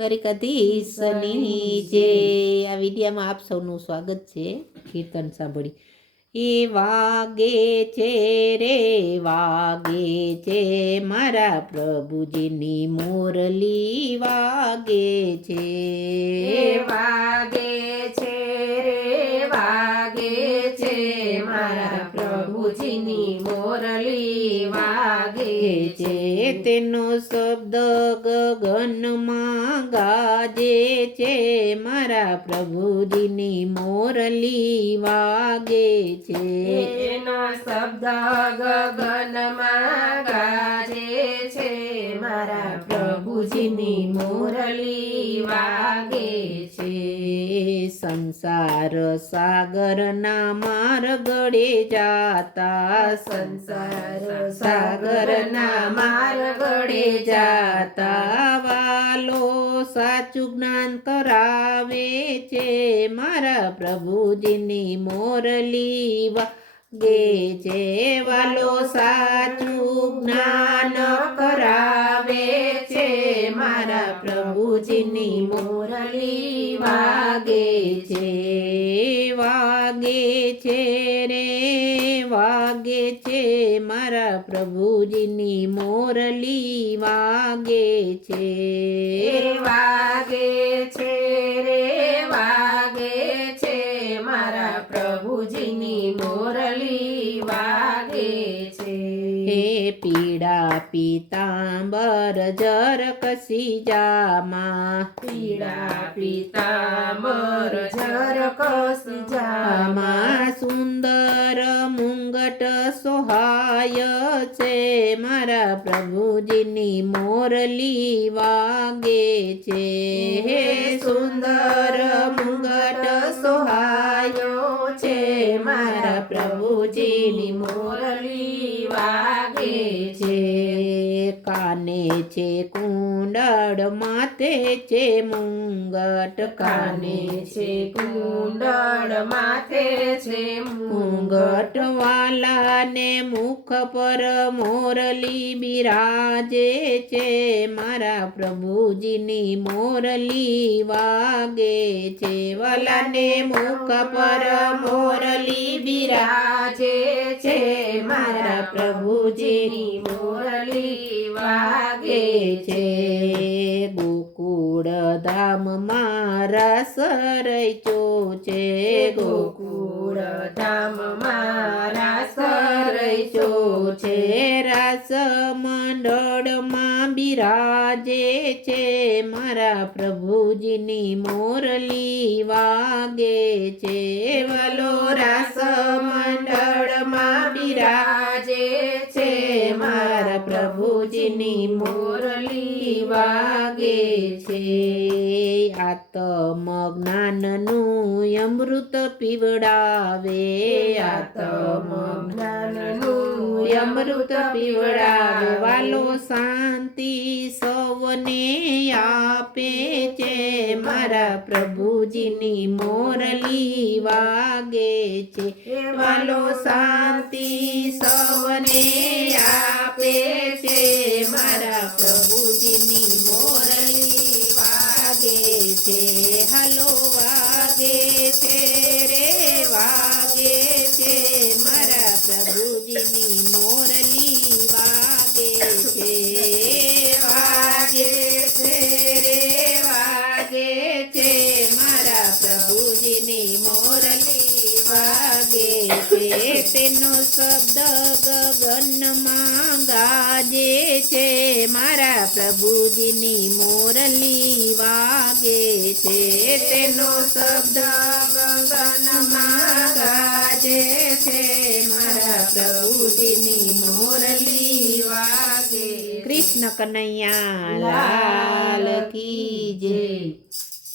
દ્વારિકાધીશની જય। આ વિડીયામાં આપ સૌનું સ્વાગત છે। કીર્તન સાંભળી। એ વાગે છે રે વાગે છે મારા પ્રભુજીની મુરલી વાગે છે। વાગે છે રે વાગે છે મારા પ્રભુજીની મુરલી વાગે છે। તેનો શબ્દ ગગનમાં ગાજે છે મારા પ્રભુજીની મુરલી વાગે છે। એનો શબ્દ ગગનમાં ગાજે છે મારા પ્રભુજીની મુરલી વાગે છે। સંસાર સાગરના માર્ગડે જાતા સંસાર સાગરના માર્ગડે જાતા વાલો સાચું જ્ઞાન કરાવે છે મારા પ્રભુજીની મુરલી વાગે છે। વાલો સાચું જ્ઞાન કરાવે છે મારા પ્રભુજીની મુરલી વાગે છે। વાગે છે રે વાગે છે મારા પ્રભુજીની મુરલી વાગે છે। વાગે છે રે વાગે છે મારા પ્રભુજીની મુરલી વાગે છે। હે પીળા પીતાંબર જર કસી જામાં પીળા પીતાંબર જર કસી જામાં સુંદર મુંગટ સોહાય છે મારા પ્રભુજીની મુરલી વાગે છે। હે સુંદર મુંગટ સોહાયો છે મારા પ્રભુજીની મુરલી વાગે છે। કાને છે કુંડળ માથે છે મુંગટ કાને છે કુંડળ માથે છે મુંગટ વાલાને મુખ પર મુરલી બિરાજે છે મારા પ્રભુજીની મુરલી વાગે છે। વાલાને મુખ પર મુરલી બિરાજે છે મારા પ્રભુજીની મુરલી વાગે છે। ગોકુળ ધામમાં રસ રચ્યો છે ગોકુળ ધામમાં રસ રચ્યો છે રસ મંડળમાં બિરાજે છે મારા પ્રભુજીની મુરલી વાગે છે। વાલો રસ મંડળમાં બિરાજે છે મારા પ્રભુજીની મુરલી વાગે છે। આત્મ જ્ઞાનનું અમૃત પીવડાવે આત્મ જ્ઞાનનું અમૃત પીવડાવે વાલો શાંતિ સૌને આપે છે મારા પ્રભુજીની મુરલી વાગે છે। વાલો શાંતિ સૌને આપે છે મારા પ્રભુજીની મુરલી વાગે છે। હાલો વાગે છે રે વાગે છે મારા પ્રભુજીની મુરલી વાગે છે। વાગે છે રે વાગે છે મારા પ્રભુજીની મુરલી વાગે છે। તેનો શબ્દ ગગનમાં ગાજે છે મારા પ્રભુજીની મુરલી વાગે છે। તેનો શબ્દ ગગનમાં ગાજે છે મારા પ્રભુજીની મુરલી વાગે। કૃષ્ણ કનૈયા લાલ કી જય।